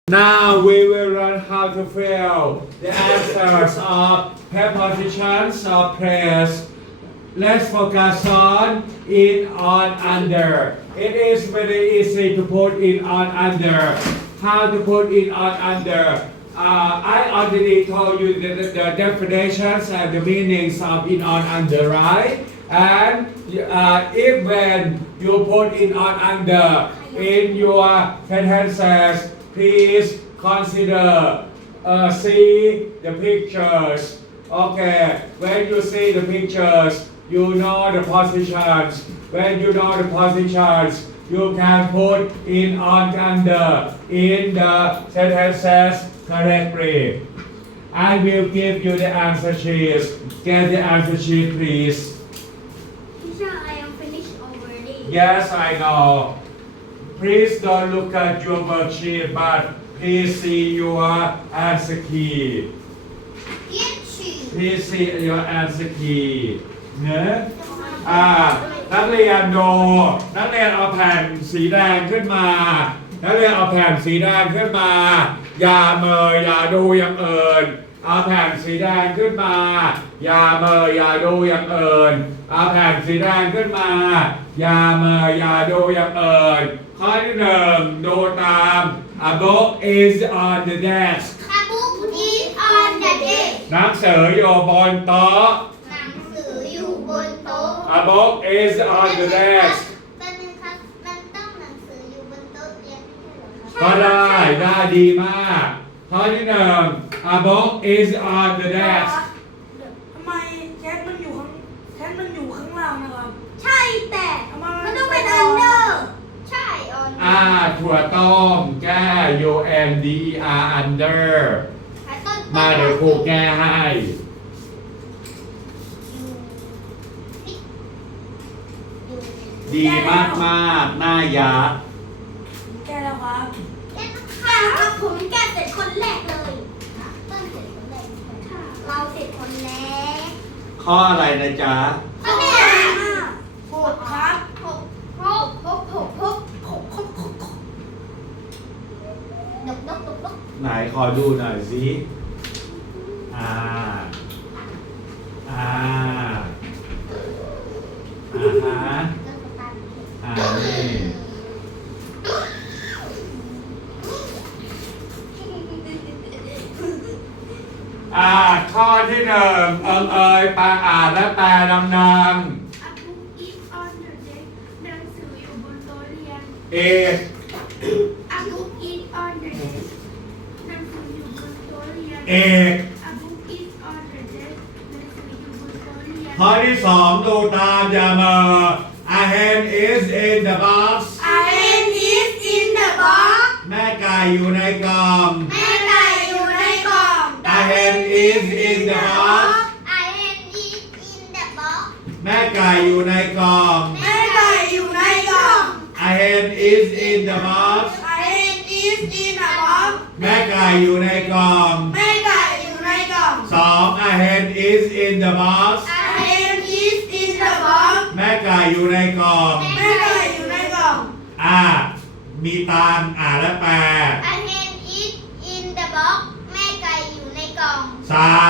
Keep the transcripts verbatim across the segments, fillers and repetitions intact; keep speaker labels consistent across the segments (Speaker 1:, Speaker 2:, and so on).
Speaker 1: Now we will learn how to fill the answers of prepositions of place. Let's focus on in, on, under. It is very easy to put in, on, under. How to put in, on, under. Uh, I already told you the, the, the definitions and the meanings of in, on, under, right? And uh, if when you put in, on, under in your sentences, please consider, uh, see the pictures. Okay, when you see the pictures, you know the positions. When you know the positions, you can put in, on, under in the sentences correctly. I will give you the answer sheets. Get the answer sheet, please.
Speaker 2: Teacher, I am finished already.
Speaker 1: Yes, I know. Please don't look at your worksheet, but please see your answer key.
Speaker 2: Yes, she.
Speaker 1: Please see your answer key เนอะอ่านักเรียนดูนักเรียนเอาแผ่นสีแดงขึ้นมานักเรียนเอาแผ่นสีแดงขึ้นมา อย่าเมยอย่าดูอย่างอื่นเอาแผ่นสีแดงขึ้นมา อย่าเมยอย่าดูอย่างอื่นเอาแผ่นสีแดงขึ้นมา อย่าเมยอย่าดูอย่างอื่นข้อที่หนึ่งดูตาม A book is on the desk
Speaker 2: A book is on the desk.
Speaker 1: หนังสืออยู่บนโต๊ะ
Speaker 2: หนังสืออยู่บนโต๊ะ
Speaker 1: A book is on the desk
Speaker 2: แป๊บนึงครับมันต้องหนังสืออยู่บนโต๊ะเรียนไม่ใช่เหรอครับ
Speaker 1: ก็ได้ได้ดีมากข้อที่หนึ่ง A book is on the desk
Speaker 3: ทำไมแคทมันอยู่ข้างแคทมันอยู่ข้างล่างนะครับ
Speaker 2: ใช่แต่
Speaker 3: ทำไม
Speaker 2: มันต้องเป็น under ใช่ on
Speaker 1: อ่าถั่วต้มแก้ U N D E R under
Speaker 2: ต้น
Speaker 1: มาเดี๋ยวครูแก้ให้ ดีมากมากๆหน้ายักษ์
Speaker 3: แกแล้วครับ
Speaker 2: แก้ค่ะครับผมแก้เสร็จคนแรกเลยต้นเสร็จคนแรกเราเสร็จคนแรก
Speaker 1: ข้ออะไรนะจ๊ะ
Speaker 2: ข้อแรก
Speaker 3: หกครับ
Speaker 2: หกหกหกหกหกหกหกหกหกดกดกดกดก
Speaker 1: ไหนขอดูหน่อยสิอ่าอ่าอ่าฮะอ่านี่อ่าข้อที่หนึ่งเอิงเอยปาอ่านและแปลดัง
Speaker 4: A book is on the desk หนังสืออยู่บนโต๊ะเรียน
Speaker 1: ๆเอก
Speaker 4: A book is on the desk หนังสืออยู่บนโต๊ะเรียน
Speaker 1: เอก
Speaker 4: A book is on the desk หนังสืออยู่บนโต๊ะเรียน
Speaker 1: ข้อที่สองดูตามอย่าเมอ A hen is in the box
Speaker 3: A hen is in the box
Speaker 1: แม่ไก่อยู่ในกล่อง
Speaker 3: แม่ไก่อยู่ในกล่อง
Speaker 1: A hen is in the box
Speaker 2: I am is in the box
Speaker 1: แม่ไก่อยู่ในกล่อง
Speaker 3: แม่ไก่อยู่ในกล่อง
Speaker 1: A hen is in the box
Speaker 3: A hen is in the box
Speaker 1: แม่ไก่อยู่ในกล่อง
Speaker 3: แม่ไก่อยู่ในกล่อง
Speaker 1: สอง A hen is in the box
Speaker 3: A hen is in the box
Speaker 1: แม่ไก่อยู่ในกล่อง
Speaker 3: แม่ไก่อยู่ในกล่อง
Speaker 1: อ่ามีตามอ่านและแปล
Speaker 2: I am is in the box แม่ไก่อยู่ในกล่อง
Speaker 1: สาม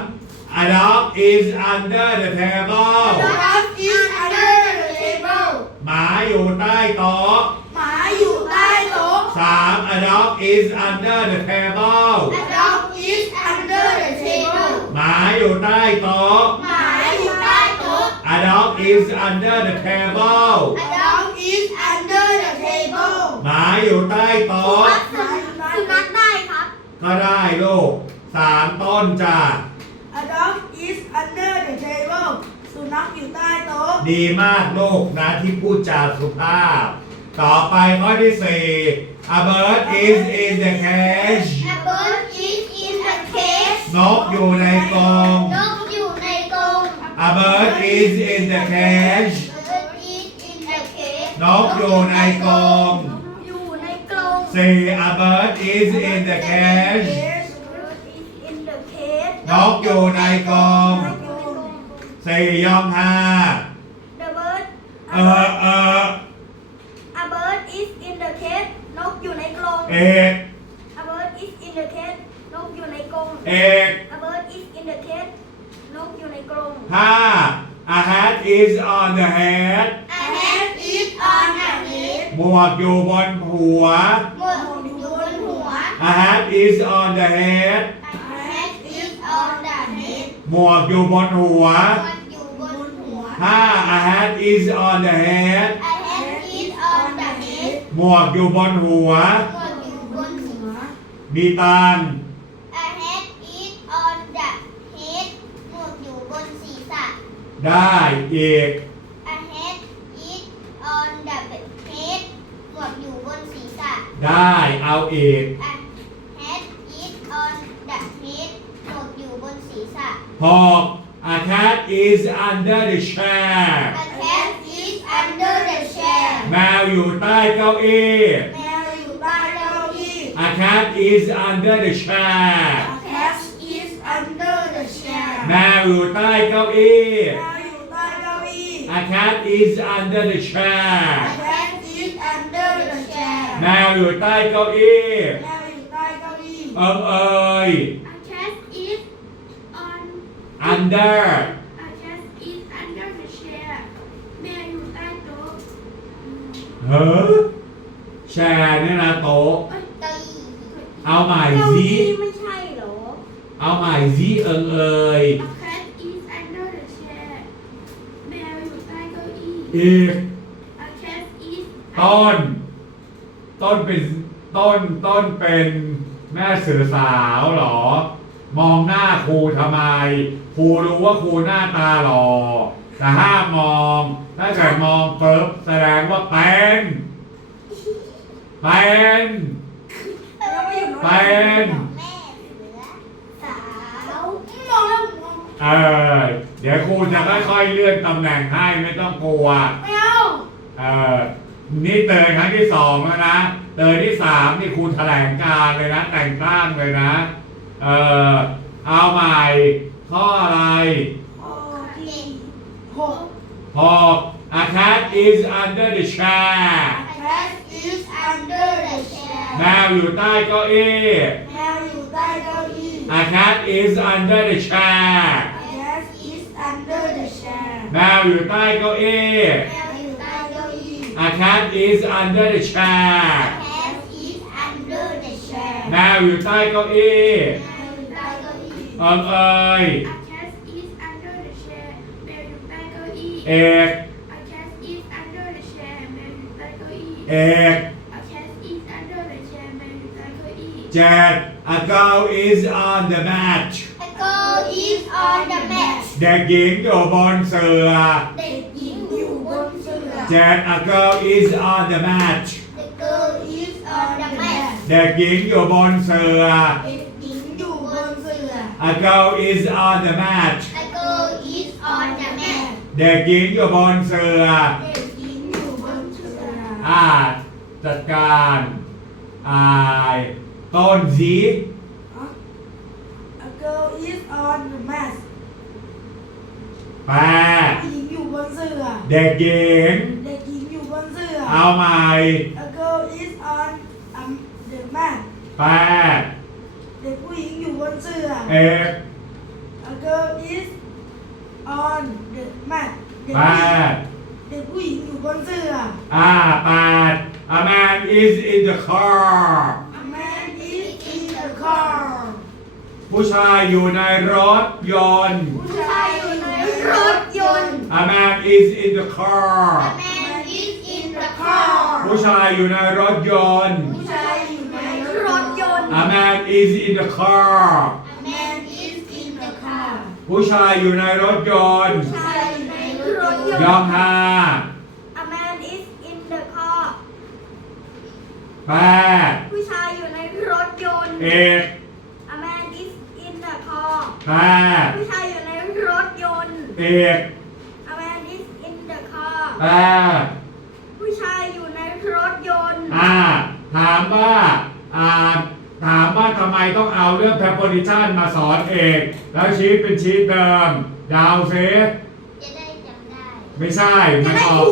Speaker 1: A dog is under the table
Speaker 3: The dog is under the table
Speaker 1: หมาอยู่ใต้โต๊ะ
Speaker 3: หมาอยู่ใต้โต๊ะ
Speaker 1: สาม A dog is under the table
Speaker 3: The dog is under the table
Speaker 1: หมาอยู่ใต้โต๊ะ
Speaker 3: หมาอยู่ใต้โต๊ะ
Speaker 1: A dog is under the table
Speaker 3: A dog is under the table
Speaker 1: หมาอยู่ใต้โต๊ะ
Speaker 2: สุนัขได้ครับ
Speaker 1: ก็ได้ลูกสามต้นจ้ะ
Speaker 3: A dog is under the table สุนัขอยู่ใต้โต๊ะ
Speaker 1: ดีมากลูกนะที่พูดจาสุภาพ ต่อไปข้อที่สี่ A bird is in the cage
Speaker 2: A bird is in the cage
Speaker 1: นกอยู่ในกรง
Speaker 2: นกอยู่ในกรง
Speaker 1: A bird is in the cage
Speaker 2: bird is in the cage
Speaker 1: นกอยู่ในกรง
Speaker 2: อยู่ในกรง
Speaker 1: สี่ A bird is in the cage
Speaker 2: bird is in the cage
Speaker 1: นกอยู่ในกรงสี่ยองห้า
Speaker 2: The bird
Speaker 1: เออเออ
Speaker 2: A bird is in the cage นกอยู่ในกรง
Speaker 1: เอก
Speaker 2: A ง
Speaker 1: เอก
Speaker 2: A bird is in the cage นกอยู่ในกรง
Speaker 1: ห้า A hat is on the head
Speaker 3: A hat is on the head
Speaker 1: หมวกอยู่บนหัว
Speaker 2: หมวกอยู่บนหัว
Speaker 1: A hat is on the head
Speaker 2: A hat is on the head
Speaker 1: หมวกอยู่บนหัว
Speaker 2: หมวกอยู่บนหัว
Speaker 1: ห้า A hat is on the head
Speaker 2: A hat is on the head
Speaker 1: หมวกอยู่บนหัว
Speaker 2: หมวกอยู่บนหัว
Speaker 1: มีตังค์
Speaker 2: A hat is on the head หมวกอยู่บนศีรษะ
Speaker 1: ได้อีก
Speaker 2: A hat is on the head หมวกอยู่บนศีรษะ
Speaker 1: ได้เอาอีก
Speaker 2: A hat is on the head หมวกอยู่บนศีรษะ
Speaker 1: หก A cat is under the chair
Speaker 2: A cat is under the chair
Speaker 1: แมวอยู่ใต้เก้าอี้
Speaker 3: แมวอยู่ใต้เก้าอี้
Speaker 1: A cat is under the chair
Speaker 3: A cat is under the chair
Speaker 1: แมวอยู่ใต้เก้าอี้
Speaker 3: แมวอยู่ใต้เก้าอี้
Speaker 1: A cat is under the chair
Speaker 3: A cat is under the chair
Speaker 1: แมวอยู่ใต้เก้าอี้
Speaker 3: แมวอยู่ใต้เก้าอี้
Speaker 1: เอิงเอ่ย
Speaker 4: A cat is on
Speaker 1: under
Speaker 4: A cat is under the chair แมวอยู่ใต้โต๊ะอืม
Speaker 1: เฮ้อแชร์เนี่ยนะโต๊ะ
Speaker 4: เอ้ย
Speaker 2: เก้าอี้
Speaker 1: เอาใหม่
Speaker 2: เก้า
Speaker 1: สิ
Speaker 2: อี้ไม่ใช่เหรอ
Speaker 1: เอาใหม่สิเอิงเอ่ย
Speaker 4: A cat is under the chair แมวอยู่ใต้เก้าอี้
Speaker 1: อีก
Speaker 4: A cat is
Speaker 1: ต้น ต้นเป็นต้นต้นเป็นแม่เสือสาวเหรอ มองหน้าครูทำไม ครูรู้ว่าครูหน้าตาหล่อแต่ห้ามมอง ถ้าเกิดมองปุ๊บแสดงว่าเป็นเป็น
Speaker 3: แล้วไม่อยู่โน้น
Speaker 1: เป็น
Speaker 2: แม่เสือสาว
Speaker 3: มองแล้วมอง
Speaker 1: เออเดี๋ยวครูจะค่อยๆเลื่อนตำแหน่งให้ไม่ต้องกลัว
Speaker 3: ไม่เอา
Speaker 1: เออนี่เตยครั้งที่สองแล้วนะ เตยที่สามนี่ครูแถลงการเลยนะ แต่งตั้งเลยนะ เออเอาใหม่ ข้ออะไร
Speaker 3: โอเคหก
Speaker 1: หก A cat is under the chair
Speaker 3: A cat is under the chair
Speaker 1: แมวอยู่ใต้เก้าอี้
Speaker 3: แมวอยู่ใต้เก้าอี้
Speaker 1: A cat is under the chair
Speaker 3: A cat is under the chair
Speaker 1: แมวอยู่ใต้เก้าอี้
Speaker 2: แมวอยู่ใต้เก้าอี้
Speaker 1: A cat is under the chair
Speaker 2: Cat is under the chair
Speaker 1: แมวอยู่ใต้เก้าอี้
Speaker 2: แมวอยู่ใต้เก้าอี้
Speaker 1: เอิงเอ่ย
Speaker 4: A cat is under the chair แมวอยู่ใต้เก้าอี้
Speaker 1: เอก
Speaker 4: A cat is under the chair แมวอยู่ใต้เก้าอี้
Speaker 1: เอก
Speaker 4: A cat is under the chair แมวอยู่ใต้เก้าอี้
Speaker 1: เจ็ด A girl is on the mat
Speaker 2: A girl is on the mat
Speaker 1: เด็กหญิงอยู่บนเสือ
Speaker 2: เด็กหญิงอยู่บนเสือ
Speaker 1: เจ็ด A girl is on the mat
Speaker 2: The girl is on the mat
Speaker 1: เด็กหญิงอยู่บนเสือ
Speaker 3: เด็กหญิงอยู่บนเสือ
Speaker 1: A girl is on the mat
Speaker 2: A girl is on the mat
Speaker 1: เด็กหญิงอยู่บนเสือ
Speaker 3: เด็กหญิงอยู่บนเสือ
Speaker 1: อ่าจัดการอ่าต้นสี
Speaker 3: A girl is on the mat
Speaker 1: แปด
Speaker 3: ผู้หญิงอยู่บนเสือ
Speaker 1: เด็กหญิง
Speaker 3: เด็กหญิงอยู่บนเสือ
Speaker 1: เอาใหม่
Speaker 3: A girl is on um, the mat
Speaker 1: แปด
Speaker 3: เด็กผู้หญิงอยู่บนเสือ
Speaker 1: เอก
Speaker 3: A girl is on the mat เด็ก
Speaker 1: แป
Speaker 3: ผู้หญิง
Speaker 1: ด
Speaker 3: เด็กผู้หญิงอยู่บนเสือ
Speaker 1: อ่าแปด A man is in the car
Speaker 3: A man is in the car
Speaker 1: ผู้ชายอยู่ในรถยนต์
Speaker 3: ผู้ชายอยู่ใน
Speaker 2: รถยนต์
Speaker 1: A man is in the car
Speaker 2: A man is in the car
Speaker 1: ผู้ชายอยู่ในรถยนต์
Speaker 3: ผู้ชายอยู่ใน
Speaker 2: รถยนต์
Speaker 1: A man is in the car
Speaker 2: A man is in the car
Speaker 1: ผู้ชายอยู่ในรถยนต์
Speaker 2: ชายอยู่ในรถยน
Speaker 1: ยอง
Speaker 2: ต์
Speaker 1: ฮา
Speaker 2: A man is in the car
Speaker 1: แปด
Speaker 2: ผู้ชายอยู่ในรถยนต์
Speaker 1: เอก
Speaker 2: A man is in the car
Speaker 1: แปด
Speaker 2: ผู้ชายอยู่ในรถยนต์
Speaker 1: เอก
Speaker 2: A man is in the car
Speaker 1: แปด
Speaker 2: ผู้ชายอยู่ในรถยนต์
Speaker 1: อ่าถามว่าอ่าถามว่าทำไมต้องเอาเรื่อง preposition มาสอนเอกแล้วชีตเป็นชีตเดิม ดาวเซ
Speaker 2: จะได้จำได้
Speaker 1: ไม่ใช่
Speaker 2: จะ
Speaker 1: มัน
Speaker 2: ได้
Speaker 1: ออ
Speaker 2: ท
Speaker 1: ก
Speaker 2: วนท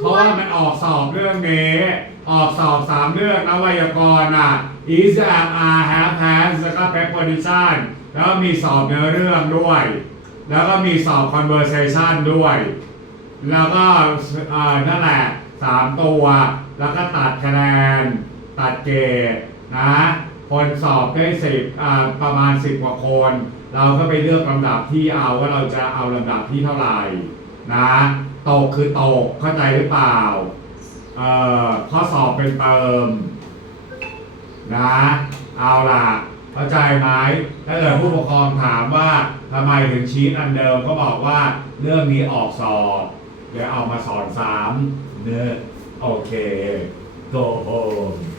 Speaker 1: ราะว่ามันออกสอบเรื่องนี้ออกสอบสามเรื่องนะไวยากรณ์อ่ะ is am are have has แล้วก็ preposition แล้วมีสอบเนื้อเรื่องด้วย แล้วก็มีสอบ conversation ด้วย แล้วก็เอ่อนั่นแหละสามตัว แล้วก็ตัดคะแนน ตัดเกรดนะ คนสอบได้สิบอ่าประมาณสิบกว่าคน เราก็ไปเลือกลำดับที่เอาว่าเราจะเอาลำดับที่เท่าไหร่นะตกคือตกเข้าใจหรือเปล่าเอ่อข้อสอบเป็นเติมนะเอาล่ะเข้าใจไหมถ้าเกิดผู้ปกครองถามว่าทำไมถึงชีตอันเดิมก็บอกว่าเรื่องนี้ออกสอบเดี๋ยวเอามาสอนซ้ำเนอะโอเค go home